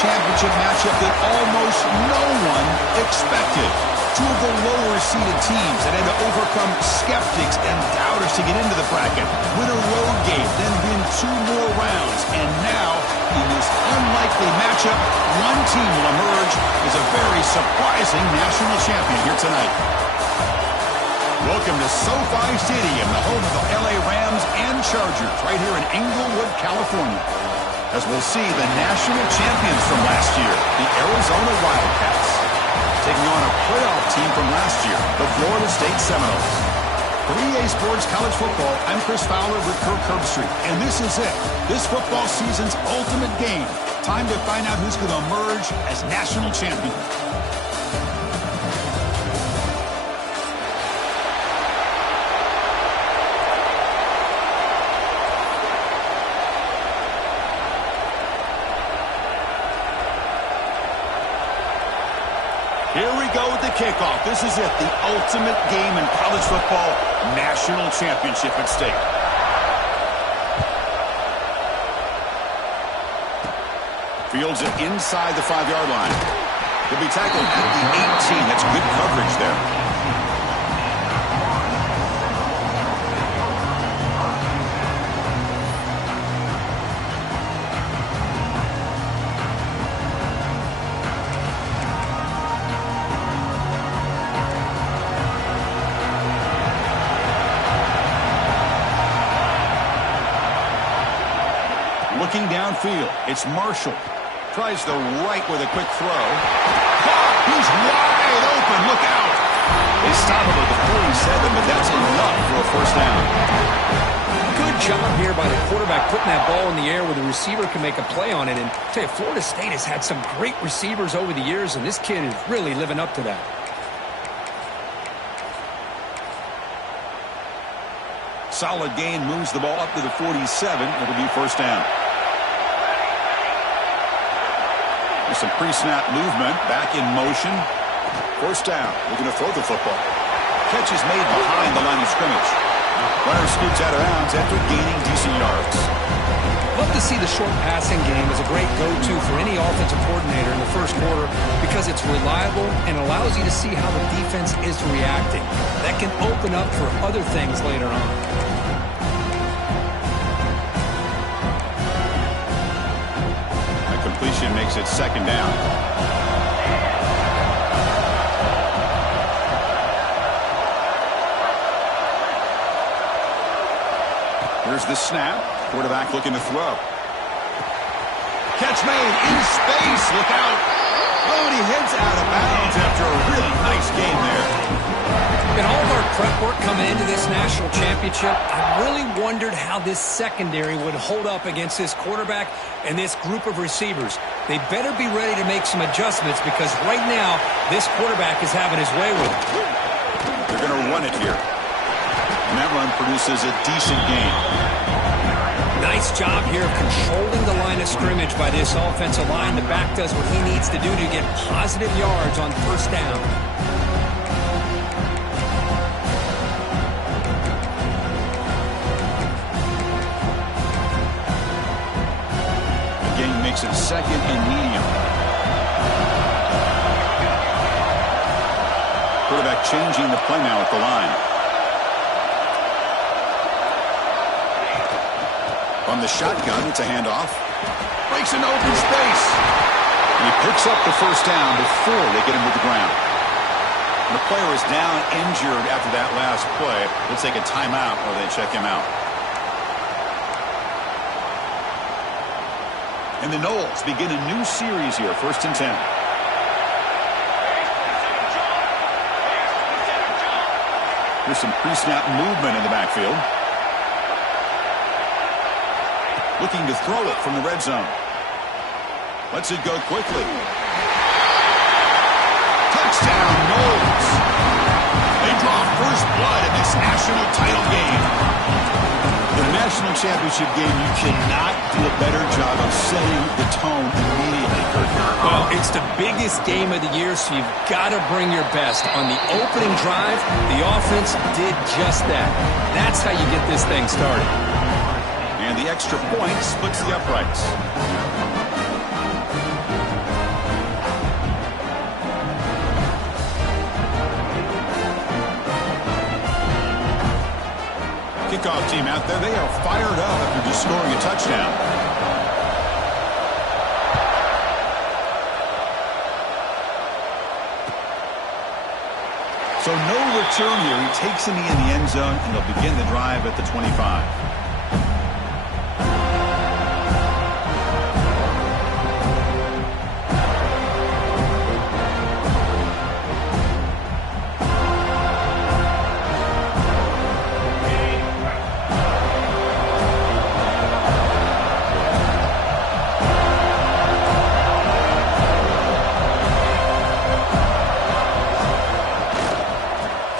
championship matchup that almost no one expected. Two of the lower-seeded teams that had to overcome skeptics and doubters to get into the bracket, win a road game, then win 2 more rounds. And now, in this unlikely matchup, one team will emerge as a very surprising national champion here tonight. Welcome to SoFi Stadium, the home of the LA Rams and Chargers, right here in Inglewood, California. As we'll see the national champions from last year, the Arizona Wildcats, taking on a playoff team from last year, the Florida State Seminoles. For EA Sports College Football, I'm Chris Fowler with Kirk Herbstreit, and this is it. This football season's ultimate game. Time to find out who's going to emerge as national champion. Here we go with the kickoff. This is it, the ultimate game in college football, national championship at stake. Fields it inside the 5-yard line. He'll be tackled at the 18. That's good coverage there. Looking downfield, it's Marshall. Tries the right with a quick throw. He's wide open. Look out. They stop him at the 47, but that's enough for a first down. Good job here by the quarterback putting that ball in the air where the receiver can make a play on it. And I tell you, Florida State has had some great receivers over the years, and this kid is really living up to that. Solid gain moves the ball up to the 47. It'll be first down. Some pre-snap movement, back in motion. First down, looking to throw the football. Catch is made behind the line of scrimmage. Runner scoots out of bounds after gaining decent yards. Love to see the short passing game as a great go-to for any offensive coordinator in the first quarter because it's reliable and allows you to see how the defense is reacting. That can open up for other things later on. Completion makes it second down. Here's the snap. Quarterback looking to throw. Catch made in space. Look out. Oh, and he heads out of bounds after a really nice game there. In all of our prep work coming into this national championship, I really wondered how this secondary would hold up against this quarterback and this group of receivers. They better be ready to make some adjustments because right now, this quarterback is having his way with it. They're going to run it here. And that run produces a decent gain. Nice job here of controlling the line of scrimmage by this offensive line. The back does what he needs to do to get positive yards on first down. Makes it second and medium. Quarterback changing the play now at the line. On the shotgun, it's a handoff. Breaks an open space. And he picks up the first down before they get him to the ground. And the player is down injured after that last play. They'll take a timeout or they check him out. And the Noles begin a new series here, 1st and 10. Here's some pre-snap movement in the backfield. Looking to throw it from the red zone. Lets it go quickly. Touchdown, Noles. They draw first blood in this national title game. The national championship game, you cannot do a better job of setting the tone immediately, Kirk. Well, it's the biggest game of the year, so you've got to bring your best. On the opening drive, the offense did just that. That's how you get this thing started. And the extra point splits the uprights. Kickoff team out there, they are fired up after just scoring a touchdown. So no return here. He takes a knee in the end zone, and they'll begin the drive at the 25.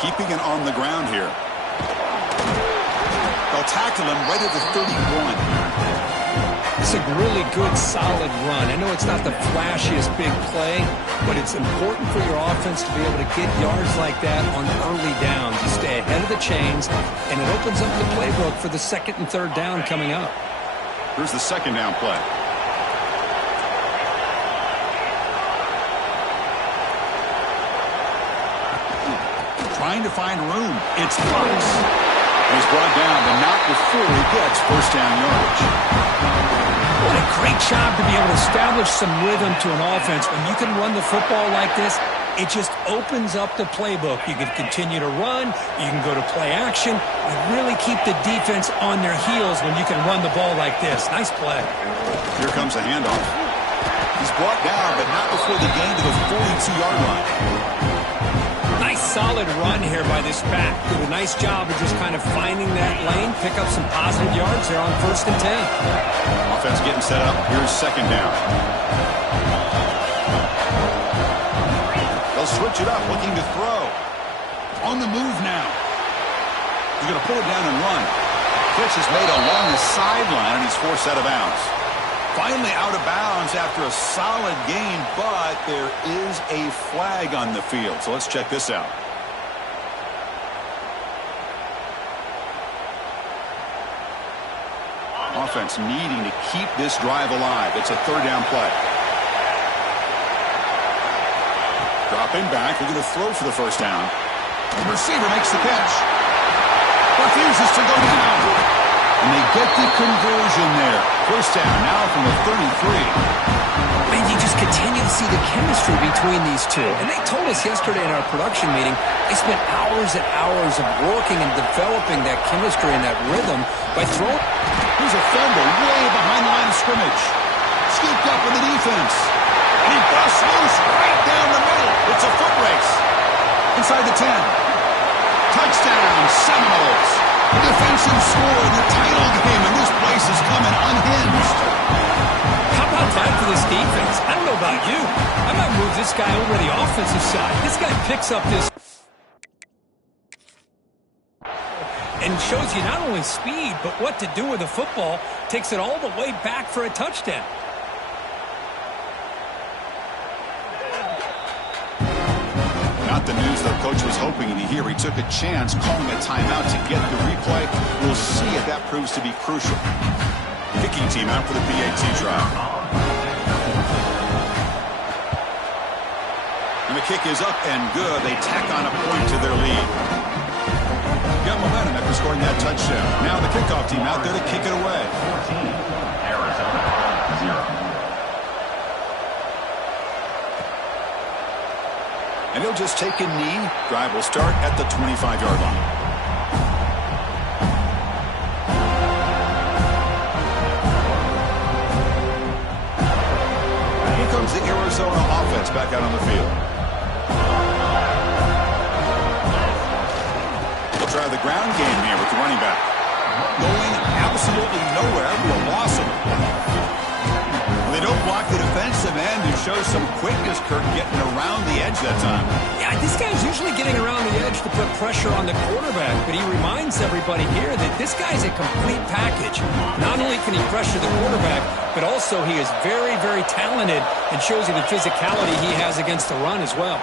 Keeping it on the ground here. They'll tackle him right at the 31. It's a really good, solid run. I know it's not the flashiest big play, but it's important for your offense to be able to get yards like that on early downs. You stay ahead of the chains, and it opens up the playbook for the second and third down coming up. Here's the second down play. Trying to find room. It's Fox. He's brought down, but not before he gets first down yardage. What a great job to be able to establish some rhythm to an offense. When you can run the football like this, it just opens up the playbook. You can continue to run. You can go to play action. You really keep the defense on their heels when you can run the ball like this. Nice play. Here comes the handoff. He's brought down, but not before the gain to the 42-yard line. Nice solid run here by this back. Did a nice job of just kind of finding that lane, pick up some positive yards there on first and 10. Offense getting set up. Here's second down. They'll switch it up, looking to throw. On the move now. He's going to pull it down and run. Pitch is made along the sideline, and he's forced out of bounds. Finally out of bounds after a solid gain, but there is a flag on the field. So let's check this out. Offense needing to keep this drive alive. It's a third down play. Dropping back, looking to throw for the first down. The receiver makes the catch. Refuses to go down. And they get the conversion there. First down now from the 33. Man, you just continue to see the chemistry between these two. And they told us yesterday in our production meeting, they spent hours and hours of working and developing that chemistry and that rhythm by throwing. Here's a fumble way behind the line of scrimmage. Scooped up in the defense. And he busts loose right down the middle. It's a foot race. Inside the 10. Touchdown, Seminoles. The defensive score in the title game, and this place is coming unhinged. How about that for this defense? I don't know about you. I might move this guy over to the offensive side. This guy picks up this and shows you not only speed, but what to do with the football. Takes it all the way back for a touchdown. Not the news the coach was hoping to hear. He took a chance calling a timeout to get the replay. We'll see if that proves to be crucial. Kicking team out for the PAT try. And the kick is up and good. They tack on a point to their lead. Got momentum after scoring that touchdown. Now the kickoff team out there to kick it away. 14, Arizona 0. And he'll just take a knee. Drive will start at the 25-yard line. Here comes the Arizona offense back out on the field. They'll try the ground game here with the running back. Going absolutely nowhere to a loss of it. They don't block the defensive end and show some quickness, Kirk, getting around the edge that time. Yeah, this guy's usually getting around the edge to put pressure on the quarterback, but he reminds everybody here that this guy's a complete package. Not only can he pressure the quarterback, but also he is very, very talented and shows you the physicality he has against the run as well.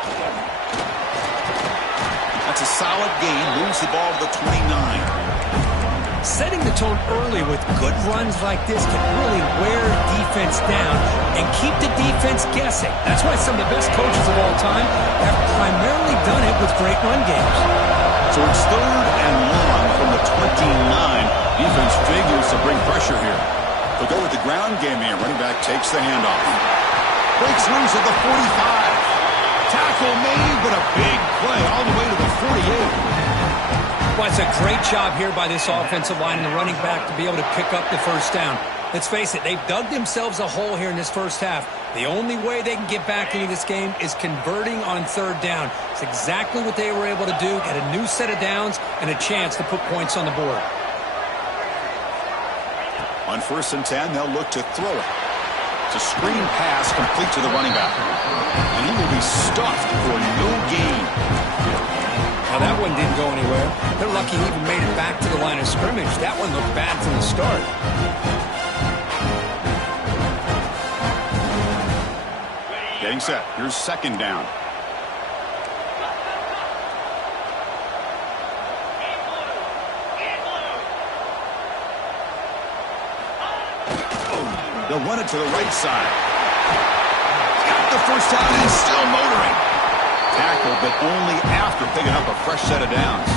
That's a solid gain. Moves the ball to the 29. Setting the tone early with good runs like this can really wear defense down and keep the defense guessing. That's why some of the best coaches of all time have primarily done it with great run games. So it's third and long from the 29. wants to bring pressure here. They'll go with the ground game here. Running back takes the handoff. Breaks loose at the 45. Tackle made, but a big play all the way to the 48. Well, it's a great job here by this offensive line and the running back to be able to pick up the first down. Let's face it, they've dug themselves a hole here in this first half. The only way they can get back into this game is converting on third down. It's exactly what they were able to do, get a new set of downs and a chance to put points on the board. On 1st and 10, they'll look to throw it. It's a screen pass complete to the running back. And he will be stuffed for no gain. Now that one didn't go anywhere. They're lucky he even made it back to the line of scrimmage. That one looked bad from the start. Getting set. Here's 2nd down. They'll run it to the right side. Got the first down and he's still motoring. Tackle, but only after picking up a fresh set of downs.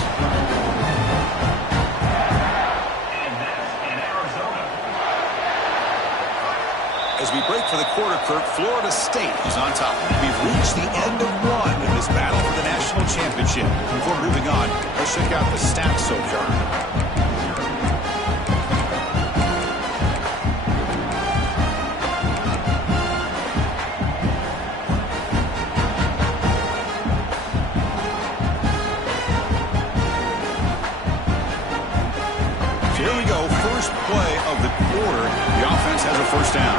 As we break for the quarter, Kirk, Florida State is on top. We've reached the end of one in this battle for the national championship. Before moving on, let's check out the stats so far. Here we go, first play of the quarter. The offense has a first down.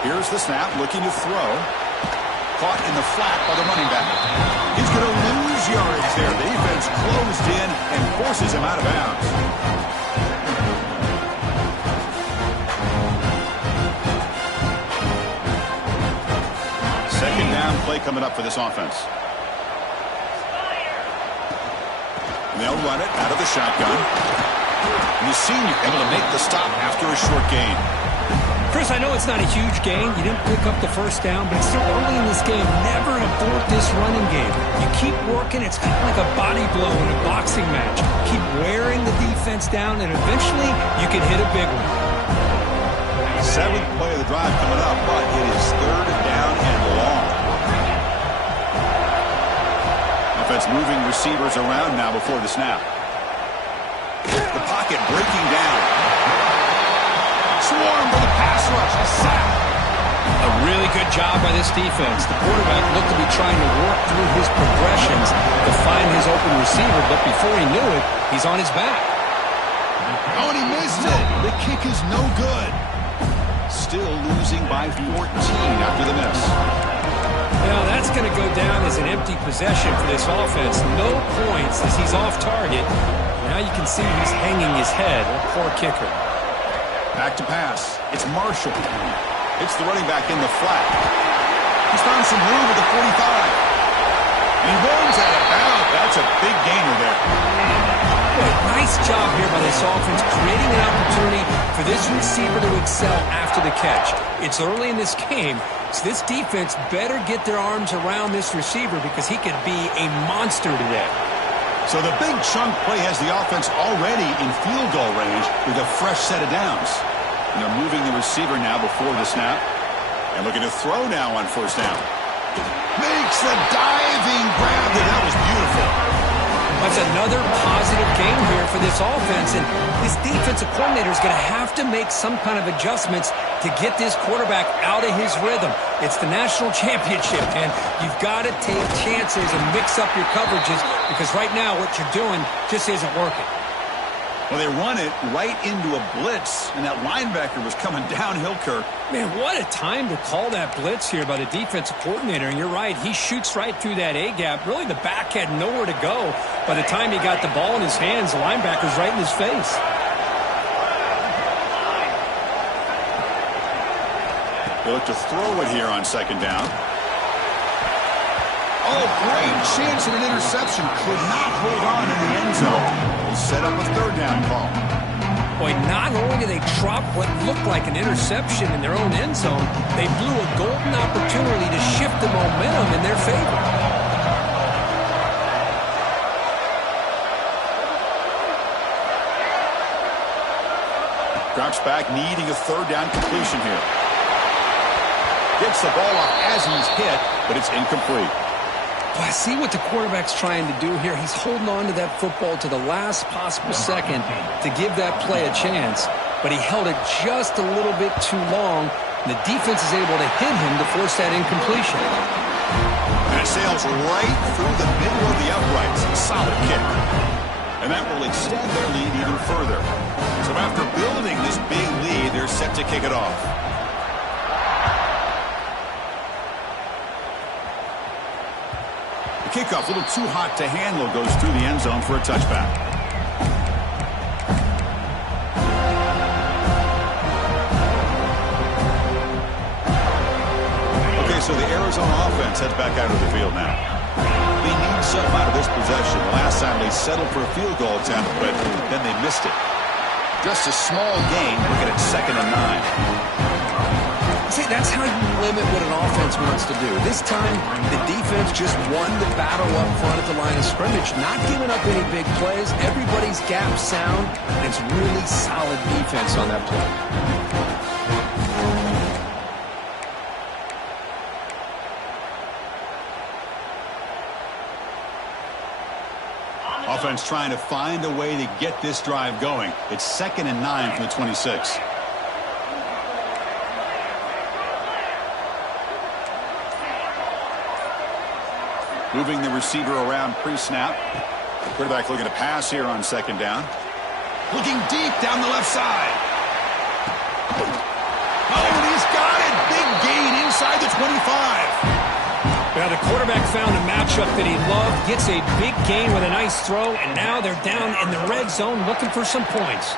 Here's the snap, looking to throw. Caught in the flat by the running back. He's going to lose yardage there. The defense closed in and forces him out of bounds. Second down play coming up for this offense. They'll run it out of the shotgun. And the senior able to make the stop after a short gain. Chris, I know it's not a huge gain. You didn't pick up the first down, but it's still early in this game. Never abort this running game. You keep working. It's kind of like a body blow in a boxing match. Keep wearing the defense down, and eventually you can hit a big one. 7th play of the drive coming up, but it is 3rd down and long. Offense moving receivers around now before the snap. The pocket breaking down. Swarmed by the pass rush. A sack. A really good job by this defense. The quarterback looked to be trying to work through his progressions to find his open receiver, but before he knew it, he's on his back. Oh, and he missed it. The kick is no good. Still losing by 14 after the miss. Now that's going to go down as an empty possession for this offense. No points as he's off target. Now you can see he's hanging his head. A poor kicker. Back to pass. It's Marshall. It's the running back in the flat. He's found some room at the 45. And he runs out of bounds. That's a big gainer there. Boy, nice job here by this offense, creating an opportunity for this receiver to excel after the catch. It's early in this game, so this defense better get their arms around this receiver because he could be a monster today. So the big chunk play has the offense already in field goal range with a fresh set of downs. And they're moving the receiver now before the snap. And looking to throw now on 1st down. Makes the diving grab. That was beautiful. That's another positive game here for this offense, and this defensive coordinator is going to have to make some kind of adjustments to get this quarterback out of his rhythm. It's the national championship, and you've got to take chances and mix up your coverages because right now what you're doing just isn't working. Well, they run it right into a blitz, and that linebacker was coming downhill, Kirk. Man, what a time to call that blitz here by the defensive coordinator. And you're right, he shoots right through that A-gap. Really, the back had nowhere to go. By the time he got the ball in his hands, the linebacker's right in his face. They look to throw it here on 2nd down. Oh, great chance at an interception. Could not hold on in the end zone. We'll set up a 3rd down call. Boy, not only did they drop what looked like an interception in their own end zone, they blew a golden opportunity to shift the momentum in their favor. Drops back, needing a third down completion here. Gets the ball off as he's hit, but it's incomplete. Well, I see what the quarterback's trying to do here. He's holding on to that football to the last possible second to give that play a chance, but he held it just a little bit too long. The defense is able to hit him to force that incompletion. And it sails right through the middle of the uprights. Solid kick. And that will extend their lead even further. So after building this big lead, they're set to kick it off. The kickoff, a little too hot to handle, goes through the end zone for a touchback. Okay, so the Arizona offense heads back out of the field now. They need something out of this possession. Last time they settled for a field goal attempt, but then they missed it. Just a small gain. Looking at 2nd and 9. See, that's how you limit what an offense wants to do. This time, the defense just won the battle up front at the line of scrimmage, not giving up any big plays. Everybody's gap sound, and it's really solid defense on that play. Offense trying to find a way to get this drive going. It's 2nd and 9 from the 26. Moving the receiver around pre-snap. Quarterback looking to pass here on 2nd down. Looking deep down the left side. Oh, and he's got it. Big gain inside the 25. Now the quarterback found a matchup that he loved, gets a big gain with a nice throw, and now they're down in the red zone looking for some points.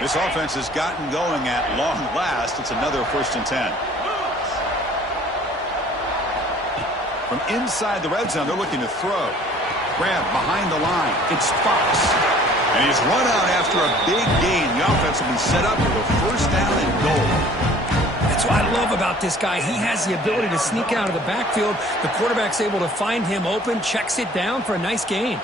This offense has gotten going at long last. It's another 1st and 10. From inside the red zone, they're looking to throw. Grab behind the line. It's Fox. And he's run out after a big gain. The offense will be set up with a 1st down and goal. That's what I love about this guy. He has the ability to sneak out of the backfield. The quarterback's able to find him open, checks it down for a nice gain.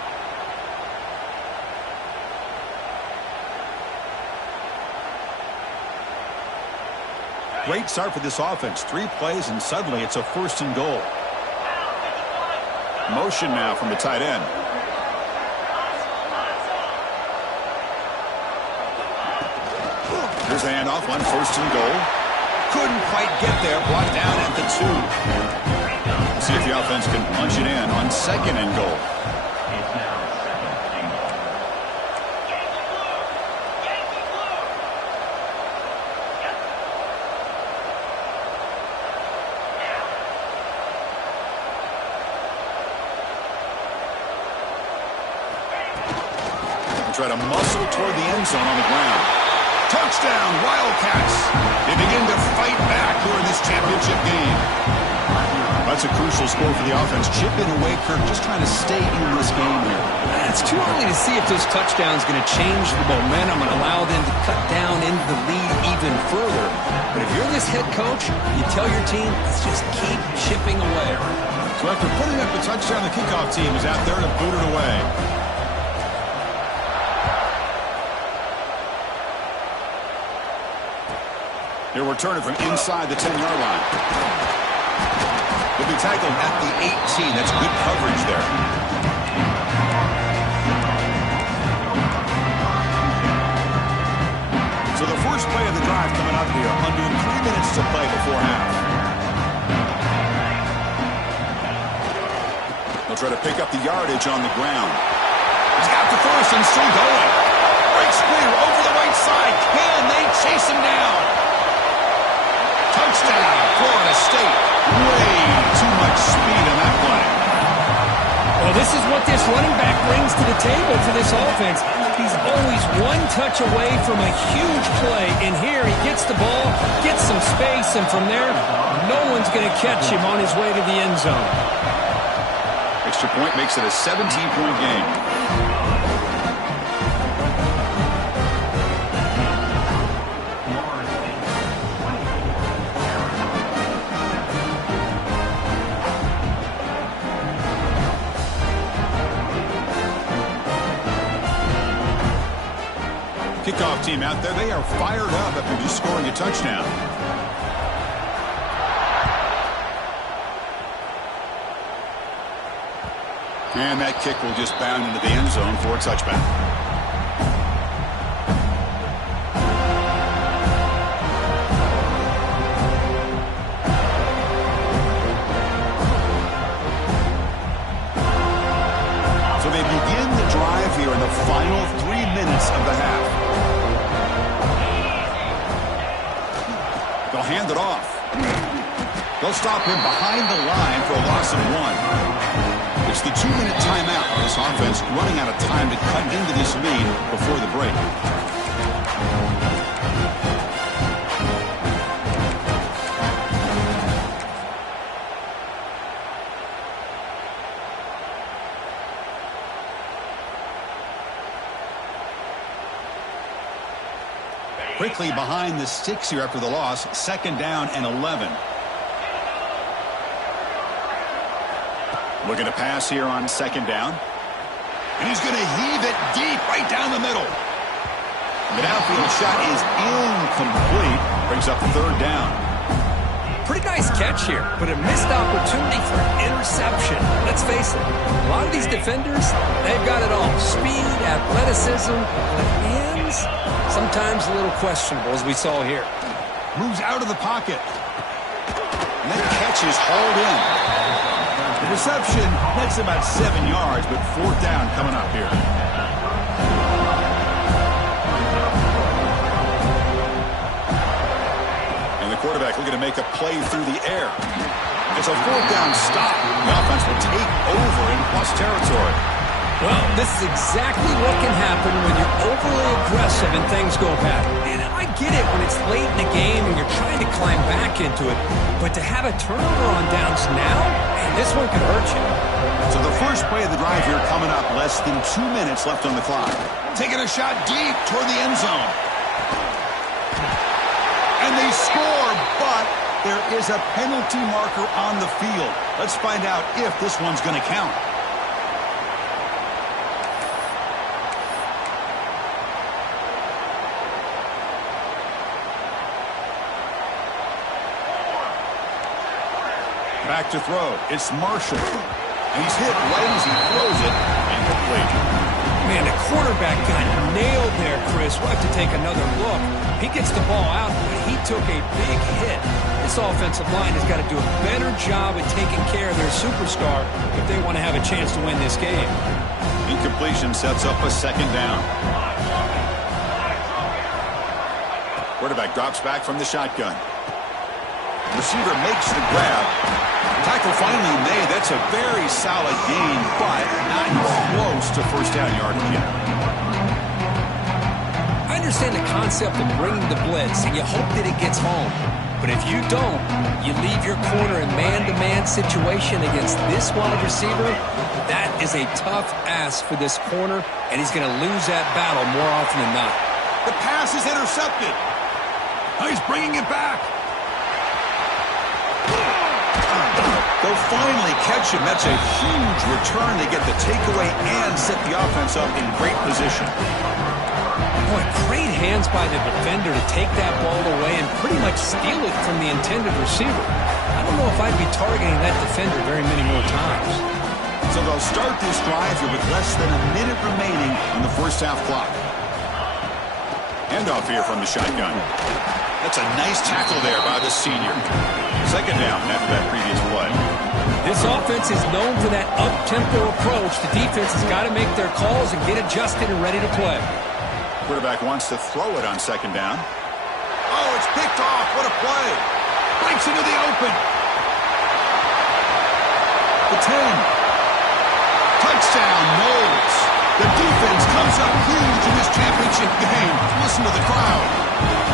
Great start for this offense. 3 plays, and suddenly it's a 1st and goal. Motion now from the tight end. Here's the handoff on 1st and goal. Couldn't quite get there. Brought down at the 2. See if the offense can punch it in on 2nd and goal. Try to muscle toward the end zone on the ground. Touchdown, Wildcats. They begin to fight back during this championship game. That's a crucial score for the offense. Chipping away, Kirk, just trying to stay in this game here. It's too early to see if this touchdown is going to change the momentum and allow them to cut down into the lead even further. But if you're this head coach, you tell your team, let's just keep chipping away. So after putting up the touchdown, the kickoff team is out there to boot it away. He'll return it from inside the 10-yard line. He'll be tackled at the 18. That's good coverage there. So the first play of the drive coming up here. Under 3 minutes to play before half. They'll try to pick up the yardage on the ground. He's got the first and still going. Great squeer over the right side. Can they chase him down? Touchdown, Florida State. Way too much speed on that play. Well, this is what this running back brings to the table for this offense. He's always one touch away from a huge play. And here he gets the ball, gets some space, and from there, no one's going to catch him on his way to the end zone. Extra point makes it a 17-point game. Kickoff team out there, they are fired up after just scoring a touchdown. And that kick will just bound into the end zone for a touchback. So they begin the drive here in the final 3 minutes of the half. They'll hand it off. They'll stop him behind the line for a loss of 1. It's the 2-minute timeout. This offense running out of time to cut into this lead before the break. Quickly behind the sticks here after the loss. 2nd down and 11. Looking to pass here on 2nd down. And he's going to heave it deep right down the middle. The downfield shot is incomplete. Brings up 3rd down. Pretty nice catch here, but a missed opportunity for an interception. Let's face it, a lot of these defenders, they've got it all. Speed, athleticism, but hands, sometimes a little questionable, as we saw here. Moves out of the pocket. And that catch is hauled in. The reception, that's about 7 yards, but 4th down coming up here. And the quarterback looking to make a play through the air. It's a 4th down stop. The offense will take over in plus territory. Well, this is exactly what can happen when you're overly aggressive and things go bad. And I get it when it's late in the game and you're trying to climb back into it. But to have a turnover on downs now, man, this one could hurt you. So the first play of the drive here coming up. Less than 2 minutes left on the clock. Taking a shot deep toward the end zone. And they score, but there is a penalty marker on the field. Let's find out if this one's going to count. Back to throw. It's Marshall. And he's hit right as he throws it. Incomplete. Man, the quarterback got nailed there, Chris. We'll have to take another look. He gets the ball out, but he took a big hit. This offensive line has got to do a better job at taking care of their superstar if they want to have a chance to win this game. Incompletion sets up a 2nd down. Quarterback drops back from the shotgun. Receiver makes the grab. Tackle finally made. That's a very solid gain, but not close to 1st down yardage yet. I understand the concept of bringing the blitz, and you hope that it gets home. But if you don't, you leave your corner in man-to-man situation against this wide receiver. That is a tough ask for this corner, and he's going to lose that battle more often than not. The pass is intercepted. Oh, he's bringing it back. They'll finally catch him. That's a huge return to get the takeaway and set the offense up in great position. Boy, great hands by the defender to take that ball away and pretty much steal it from the intended receiver. I don't know if I'd be targeting that defender very many more times. So they'll start this drive here with less than a minute remaining on the 1st half clock. Handoff here from the shotgun. That's a nice tackle there by the senior. 2nd down after that previous play. This offense is known for that up-tempo approach. The defense has got to make their calls and get adjusted and ready to play. Quarterback wants to throw it on 2nd down. Oh, it's picked off. What a play. Breaks into the open. The 10. Touchdown, Knowles. The defense comes up huge in this championship game. Listen to the crowd.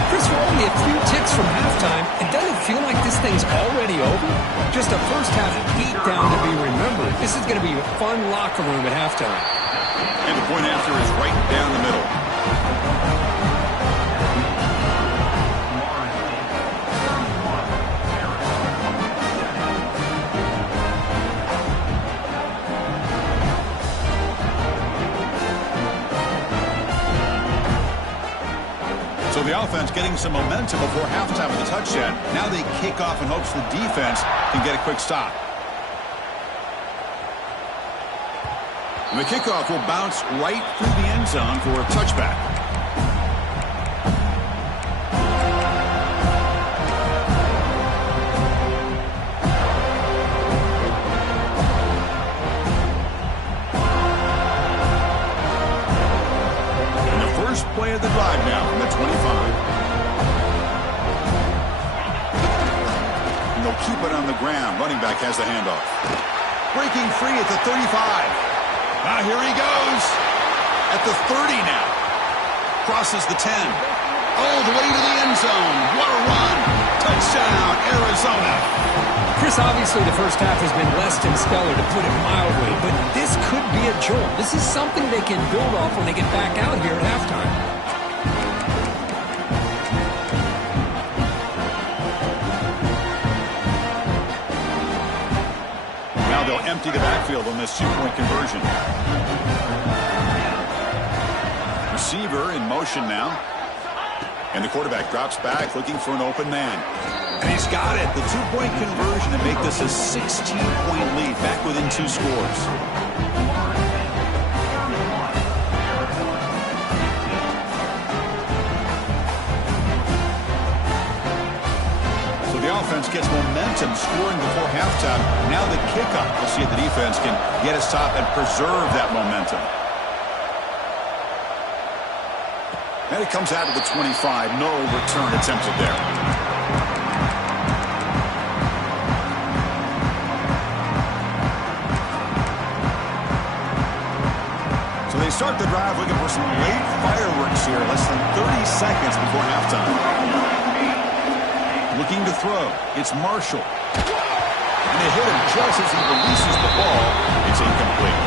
Chris, we're only a few ticks from halftime, and doesn't it feel like this thing's already over? Just a first half beat down to be remembered. This is going to be a fun locker room at halftime. And the point after is right down the middle. The offense getting some momentum before halftime with a touchdown. Now they kick off in hopes the defense can get a quick stop. And the kickoff will bounce right through the end zone for a touchback. Play of the drive now from the 25. And they'll keep it on the ground. Running back has the handoff. Breaking free at the 35. Now here he goes. At the 30 now. Crosses the 10. All the way to the end zone. What a run. Touchdown, Arizona. Chris, obviously the first half has been less than stellar, to put it mildly, but this could be a jolt. This is something they can build off when they get back out here at halftime. Now they'll empty the backfield on this two-point conversion. Receiver in motion now. And the quarterback drops back looking for an open man. And he's got it. The two-point conversion to make this a 16-point lead, back within 2 scores. So the offense gets momentum, scoring before halftime. Now the kickoff. We'll see if the defense can get a stop and preserve that momentum. And it comes out of the 25. No return attempted there. So they start the drive looking for some late fireworks here. Less than 30 seconds before halftime. Looking to throw. It's Marshall. And they hit him just as he releases the ball. It's incomplete.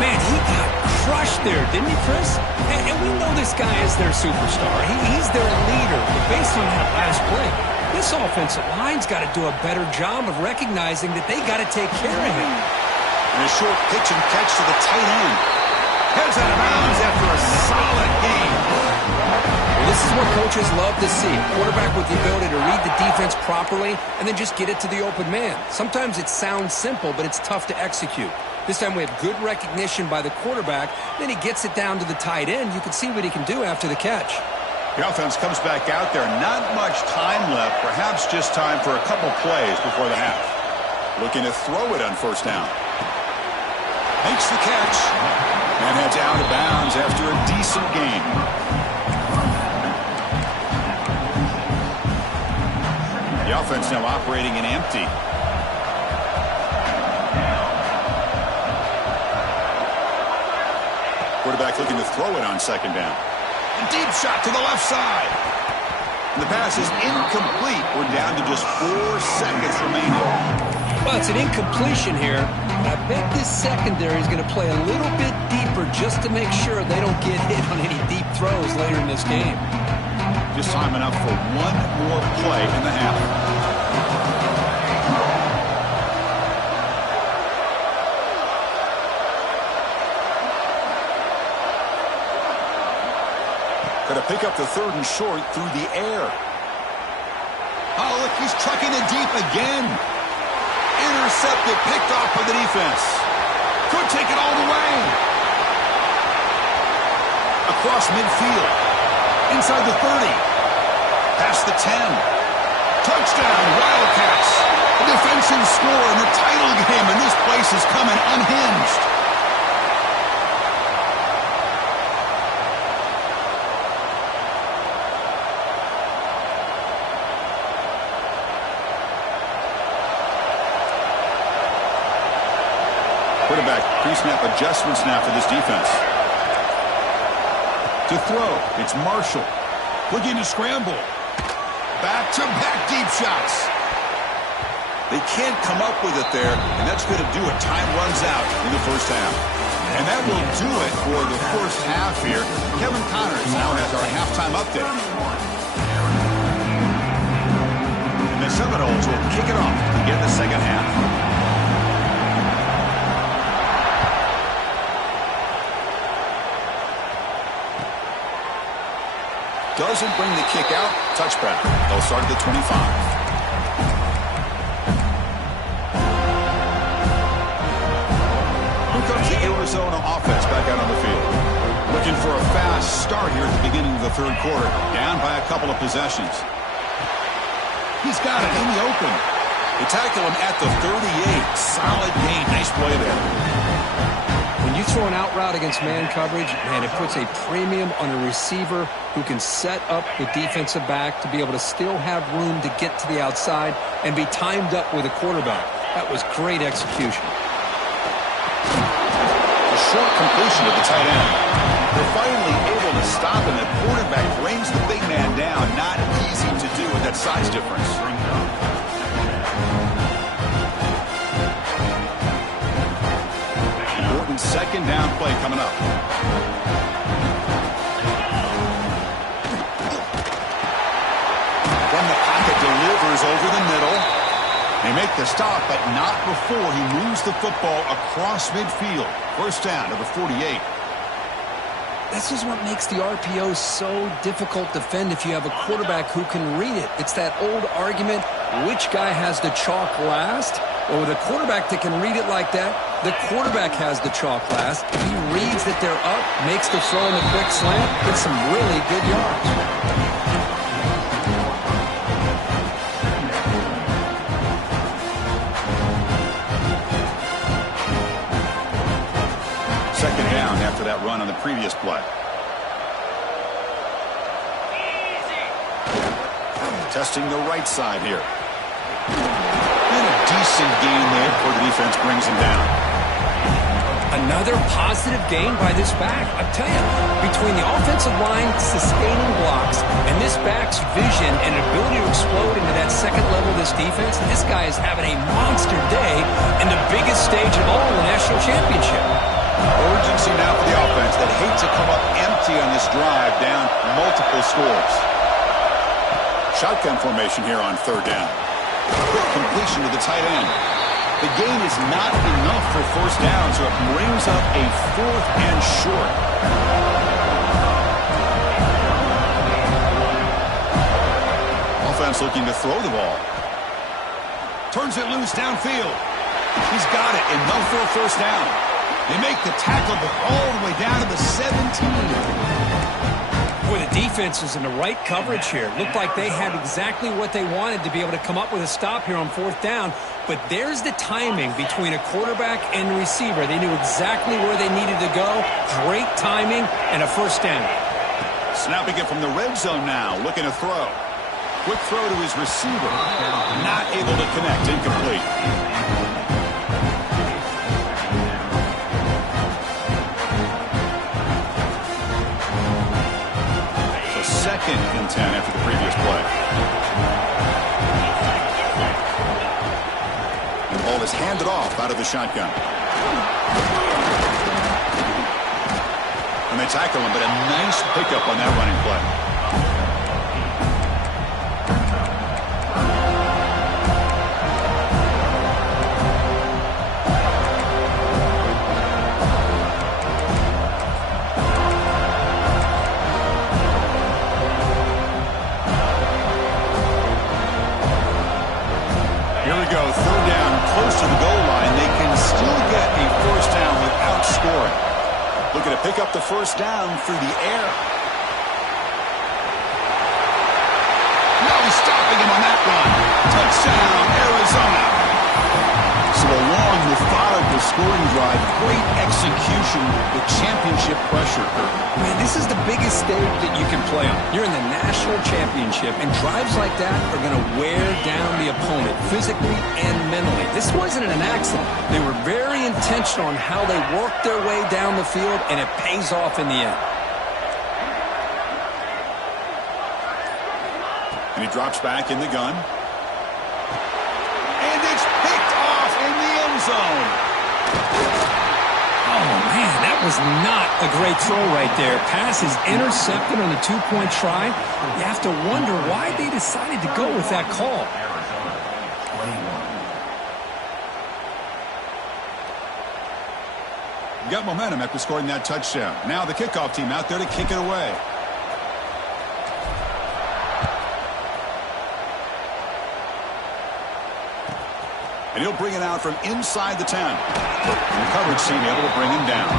Man, he got crushed there, didn't he, Chris? And we know this guy is their superstar. He's their leader. But based on that last play, this offensive line's got to do a better job of recognizing that they got to take care of him. And a short pitch and catch to the tight end. Heads out of bounds after a solid game. Well, this is what coaches love to see. A quarterback with the ability to read the defense properly and then just get it to the open man. Sometimes it sounds simple, but it's tough to execute. This time we have good recognition by the quarterback. Then he gets it down to the tight end. You can see what he can do after the catch. The offense comes back out there. Not much time left. Perhaps just time for a couple plays before the half. Looking to throw it on first down. Makes the catch. And heads out of bounds after a decent gain. The offense now operating in empty. Quarterback looking to throw it on second down. A deep shot to the left side. And the pass is incomplete. We're down to just 4 seconds remaining. Well, it's an incompletion here. I bet this secondary is going to play a little bit deeper just to make sure they don't get hit on any deep throws later in this game. Just time enough for one more play in the half. Going to pick up the 3rd and short through the air. Oh, look, he's trucking it deep again. Intercepted, picked off by the defense. Could take it all the way. Across midfield. Inside the 30. Past the 10. Touchdown, Wildcats. A defensive score in the title game, and this place is coming unhinged. Quarterback pre-snap adjustments now for this defense. To throw, it's Marshall. Looking to scramble. Back-to-back deep shots. They can't come up with it there, and that's going to do it. Time runs out in the first half. And that will do it for the first half here. Kevin Connors now has our halftime update. And the Seminoles will kick it off to get the second half. Doesn't bring the kick out. Touchback. They'll start at the 25. Comes the Arizona offense back out on the field. Looking for a fast start here at the beginning of the third quarter. Down by a couple of possessions. He's got it in the open. They tackle him at the 38. Solid gain. Nice play there. When you throw an out route against man coverage, man, it puts a premium on a receiver who can set up the defensive back to be able to still have room to get to the outside and be timed up with a quarterback. That was great execution. Short completion to the tight end. They're finally able to stop him. The quarterback brings the big man down. Not easy to do with that size difference. Important second down play coming up. From the pocket, delivers over the middle. They make the stop, but not before he moves the football across midfield. First down to the 48. This is what makes the RPO so difficult to defend if you have a quarterback who can read it. It's that old argument, which guy has the chalk last? Well, with a quarterback that can read it like that, the quarterback has the chalk last. He reads that they're up, makes the throw in the quick slant, gets some really good yards. Second down after that run on the previous play. Testing the right side here. And a decent gain there before the defense brings him down. Another positive gain by this back. I tell you, between the offensive line sustaining blocks and this back's vision and ability to explode into that second level of this defense, this guy is having a monster day in the biggest stage of all, the national championship. Urgency now for the offense that hate to come up empty on this drive, down multiple scores. Shotgun formation here on third down. Quick completion to the tight end. The gain is not enough for first down, so it brings up a fourth and short. Offense looking to throw the ball. Turns it loose downfield. He's got it, enough for a first down. They make the tackle, but all the way down to the 17. Boy, the defense is in the right coverage here. Looked like they had exactly what they wanted to be able to come up with a stop here on fourth down. But there's the timing between a quarterback and a receiver. They knew exactly where they needed to go. Great timing and a first down. Snapping it from the red zone now, looking to throw. Quick throw to his receiver. Not able to connect, incomplete. Second and 10 after the previous play. And the ball is handed off out of the shotgun. And they tackle him, but a nice pickup on that running play. Third down, close to the goal line. They can still get a first down without scoring. Looking to pick up the first down through the air. Now he's stopping him on that run. Touchdown, Arizona. So a long, methodical scoring drive. Great execution with championship pressure. Man, this is the biggest stage that you can play on. You're in the national championship, and drives like that are going to wear down the opponent physically and mentally. This wasn't an accident. They were very intentional on how they worked their way down the field, and it pays off in the end. And he drops back in the gun. And it's picked off in the end zone. Oh, man, that was not a great throw right there. Pass is intercepted on the two-point try. You have to wonder why they decided to go with that call. Got momentum after scoring that touchdown. Now the kickoff team out there to kick it away. And he'll bring it out from inside the 10. And the coverage team able to bring him down.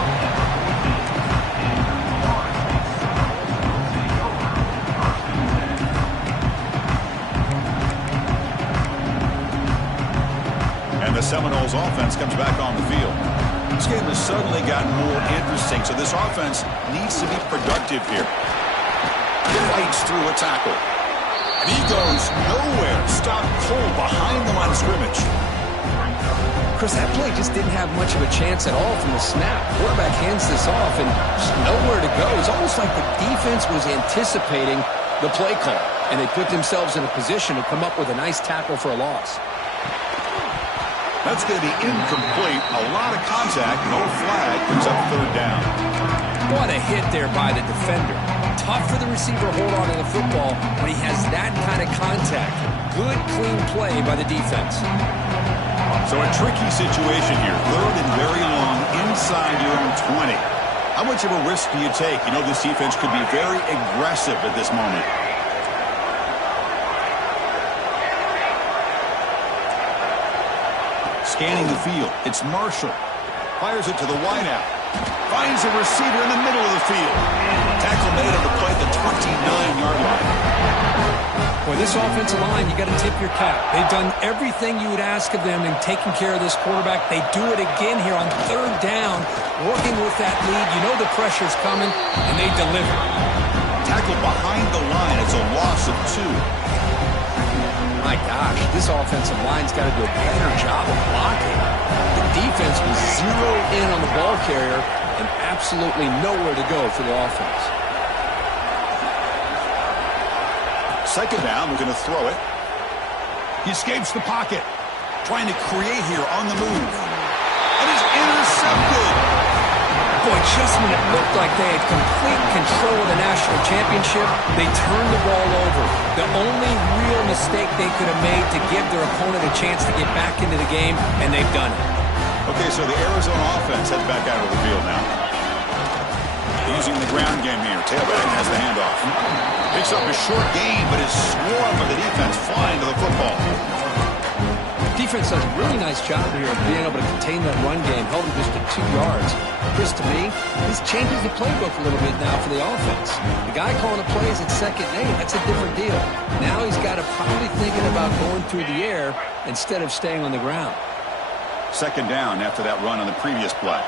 And the Seminoles offense comes back on the field. This game has suddenly gotten more interesting, so this offense needs to be productive here. Fights through a tackle. And he goes nowhere. Stopped cold behind the line of scrimmage. Chris, that play just didn't have much of a chance at all from the snap. Quarterback hands this off and just nowhere to go. It's almost like the defense was anticipating the play call, and they put themselves in a position to come up with a nice tackle for a loss. That's going to be incomplete. A lot of contact. No flag. Brings up third down. What a hit there by the defender. Tough for the receiver to hold on to the football when he has that kind of contact. Good, clean play by the defense. So a tricky situation here. Third and very long inside your own 20. How much of a risk do you take? You know this defense could be very aggressive at this moment. Scanning the field. It's Marshall. Fires it to the wideout. Finds a receiver in the middle of the field. Tackle made on the play at the 29-yard line. Boy, this offensive line, you got to tip your cap. They've done everything you would ask of them in taking care of this quarterback. They do it again here on third down, working with that lead. You know the pressure's coming, and they deliver. Tackle behind the line. It's a loss of 2. My gosh, this offensive line's got to do a better job of blocking. The defense was zeroed in on the ball carrier and absolutely nowhere to go for the offense. Second down, we're going to throw it. He escapes the pocket. Trying to create here on the move. And is intercepted. Boy, just when it looked like they had complete control of the national championship, they turned the ball over. The only real mistake they could have made to give their opponent a chance to get back into the game, and they've done it. Okay, so the Arizona offense heads back out of the field now. Using the ground game here. Tailback has the handoff. Picks up a short gain, but is swarmed by the defense flying to the football. Defense does a really nice job here of being able to contain that run game, held him just to 2 yards. Chris, to me, this changes the playbook a little bit now for the offense. The guy calling the plays at second and 8, that's a different deal. Now he's got to probably thinking about going through the air instead of staying on the ground. Second down after that run on the previous play.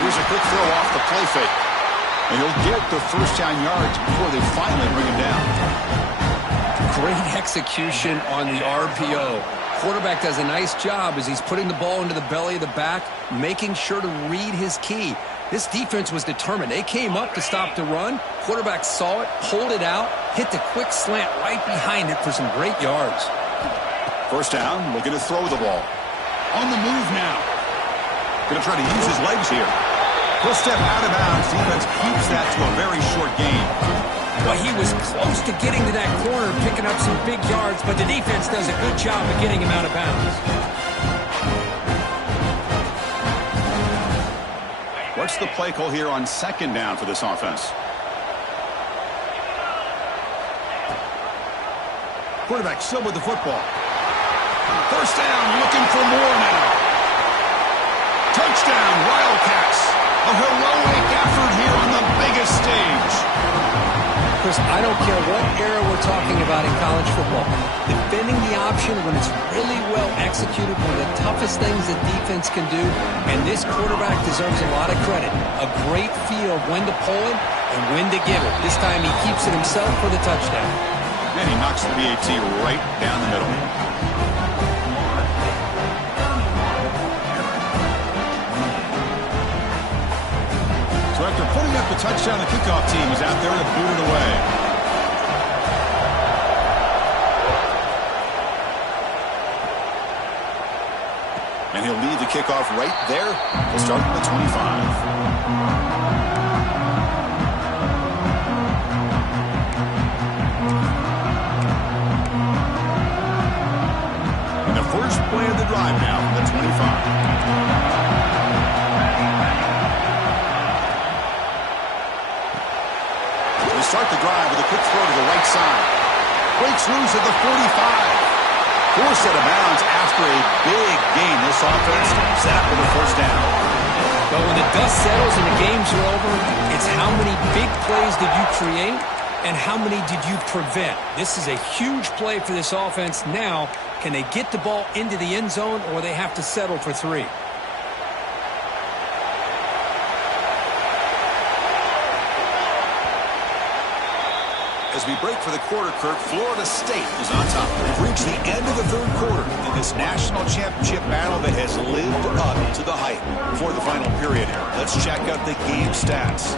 Here's a quick throw off the play fake. And he'll get the first down yards before they finally bring him down. Great execution on the RPO. Quarterback does a nice job as he's putting the ball into the belly of the back, making sure to read his key. This defense was determined. They came up to stop the run. Quarterback saw it, pulled it out, hit the quick slant right behind it for some great yards. First down, looking to throw the ball. On the move now. Going to try to use his legs here. He'll step out of bounds. Defense keeps that to a very short gain. Well, he was close to getting to that corner, picking up some big yards, but the defense does a good job of getting him out of bounds. What's the play call here on second down for this offense? Quarterback still with the football. First down, looking for more now. Touchdown, Wildcats. A heroic effort here on the biggest stage. Chris, I don't care what era we're talking about in college football. Defending the option when it's really well executed, one of the toughest things that defense can do, and this quarterback deserves a lot of credit. A great feel of when to pull it and when to give it. This time he keeps it himself for the touchdown. And he knocks the PAT right down the middle. So after putting up the touchdown, the kickoff team is out there to boot it away. And he'll lead the kickoff right there to start at the 25. First play of the drive now from the 25. They start the drive with a quick throw to the right side. Breaks loose at the 45. Forced out of bounds after a big gain. This offense set up with a first down. But when the dust settles and the games are over, it's how many big plays did you create and how many did you prevent. This is a huge play for this offense. Now, can they get the ball into the end zone or they have to settle for 3? As we break for the quarter, Kirk, Florida State is on top. We've reached the end of the third quarter in this national championship battle that has lived up to the hype. Before the final period here, let's check out the game stats.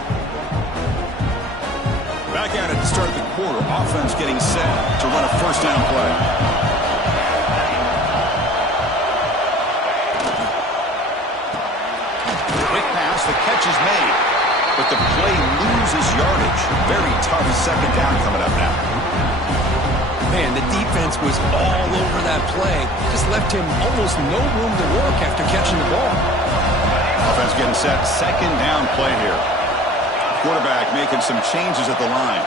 Back at it to start the quarter. Offense getting set to run a first down play. Quick pass, the catch is made. But the play loses yardage. Very tough second down coming up now. Man, the defense was all over that play. Just left him almost no room to work after catching the ball. Offense getting set. Second down play here. Quarterback making some changes at the line.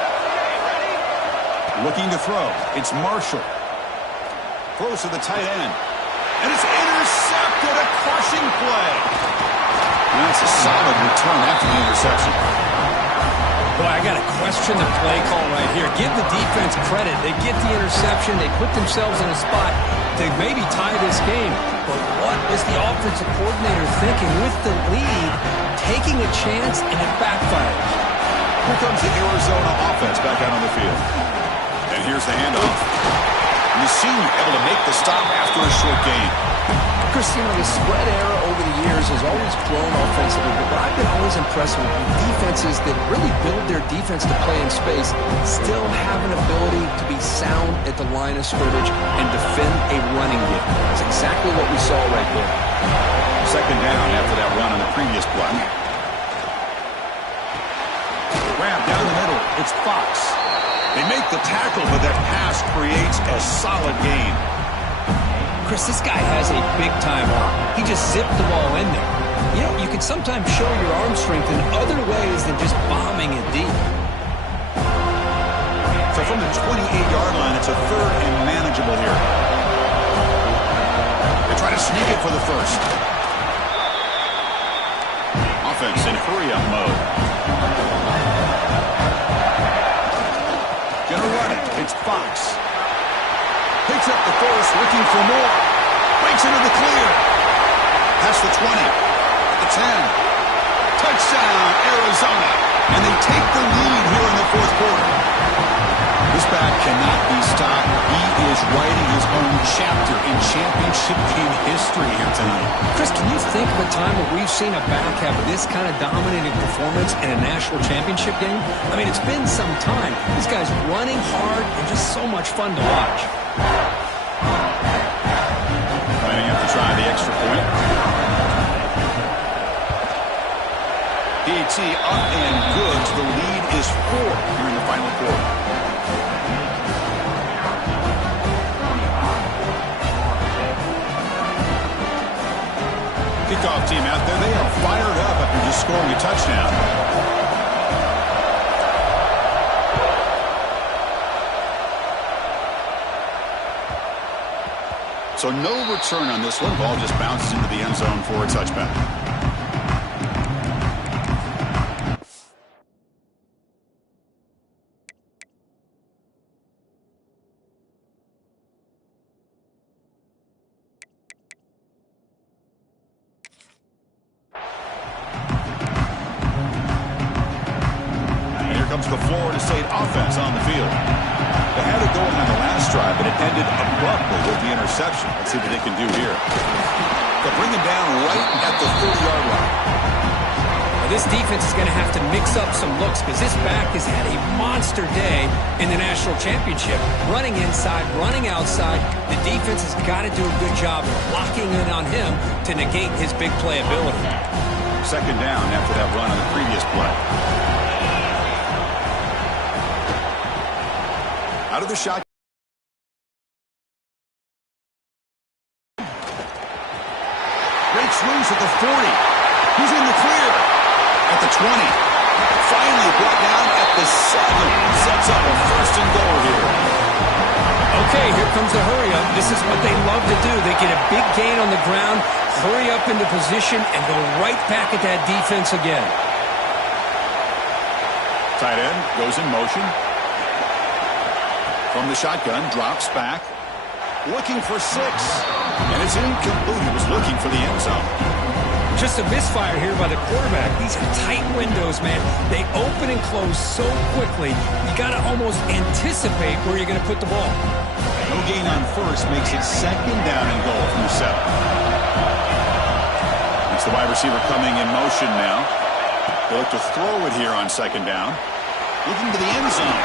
Looking to throw. It's Marshall. Throws to the tight end. And it's intercepted. A crushing play. And that's a solid return after the interception. Boy, I got to question the play call right here. Give the defense credit. They get the interception. They put themselves in a spot to maybe tie this game. But what was the offensive coordinator thinking with the lead, taking a chance, and it backfires? Here comes the Arizona offense back out on the field. And here's the handoff. And the senior able to make the stop after a short gain. Chris, the spread era over the years has always grown offensively, but I've been always impressed with defenses that really build their defense to play in space, still have an ability to be sound at the line of scrimmage and defend a running game. That's exactly what we saw right there. Second down after that run on the previous play. Grab down the middle. It's Fox. They make the tackle, but that pass creates a solid gain. Chris, this guy has a big-time arm. He just zipped the ball in there. You know, you can sometimes show your arm strength in other ways than just bombing it deep. So from the 28-yard line, it's a third and manageable here. They try to sneak it for the first. Offense in hurry-up mode. Gonna run it. It's Fox. Picks up the first, looking for more. Breaks into the clear. Past the 20. The 10. Touchdown, Arizona. And they take the lead here in the fourth quarter. This back cannot be stopped. He is writing his own chapter in championship game history here tonight. Chris, can you think of a time where we've seen a back have this kind of dominating performance in a national championship game? I mean, it's been some time. This guy's running hard and just so much fun to watch. Lining up to try the extra point. PAT up and good. The lead is 4 here in the final quarter. Kickoff team out there. They are fired up after just scoring a touchdown. So no return on this one. Ball just bounces into the end zone for a touchback. And here comes the Florida State offense on the field. They had it going on the last drive, but it ended abruptly with the interception. Let's see what they can do here. They'll bring him down right at the 30-yard line. Now, this defense is going to have to mix up some looks because this back has had a monster day in the national championship. Running inside, running outside. The defense has got to do a good job of locking in on him to negate his big play ability. Second down after that run on the previous play. Out of the shot. Breaks loose at the 40. He's in the clear. At the 20. Finally brought down at the 7. Sets up a first and goal here. Okay, here comes the hurry up. This is what they love to do. They get a big gain on the ground, hurry up into position, and go right back at that defense again. Tight end goes in motion. From the shotgun, drops back. Looking for 6. And it's incomplete. He was looking for the end zone. Just a misfire here by the quarterback. These are tight windows, man. They open and close so quickly. You got to almost anticipate where you're going to put the ball. No gain on first makes it 2nd down and goal from the 7. It's the wide receiver coming in motion now. They look to throw it here on 2nd down. Looking to the end zone.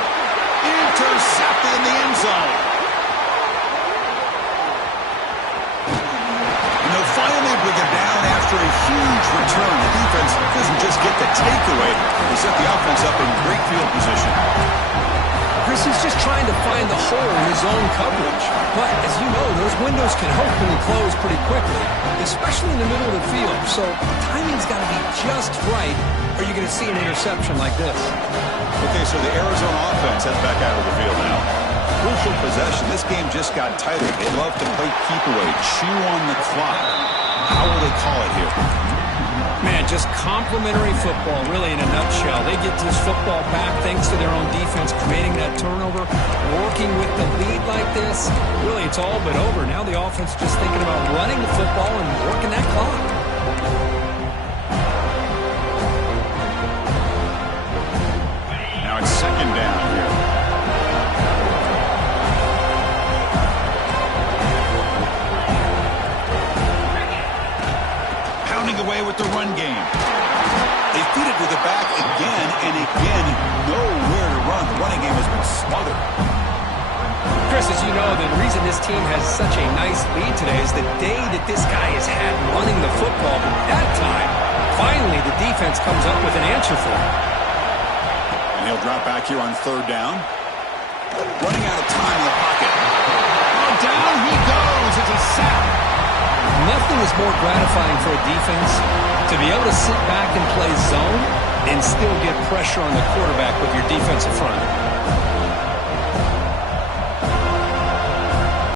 Intercepted in the end zone. And they'll finally bring it down after a huge return. The defense doesn't just get the takeaway. They set the offense up in great field position. Chris is just trying to find the hole in his own coverage. But, as you know, those windows can open and close pretty quickly, especially in the middle of the field. So the timing's got to be just right, or you're going to see an interception like this. Okay, so the Arizona offense heads back out of the field now. Crucial possession. This game just got tighter. They love to play keep away, chew on the clock. How will they call it here? Man, just complimentary football, really, in a nutshell. They get this football back thanks to their own defense, creating that turnover, working with the lead like this. Really, it's all but over. Now the offense just thinking about running the football and working that clock. Now it's 2nd down here. Away with the run game. They feed it to the back again and again. Nowhere to run. The running game has been smothered. Chris, as you know, the reason this team has such a nice lead today is the day that this guy has had running the football. But that time, finally, the defense comes up with an answer for him. And he'll drop back here on 3rd down. Running out of time in the pocket. Oh, down he goes. It's a sack. Nothing is more gratifying for a defense to be able to sit back and play zone and still get pressure on the quarterback with your defensive front.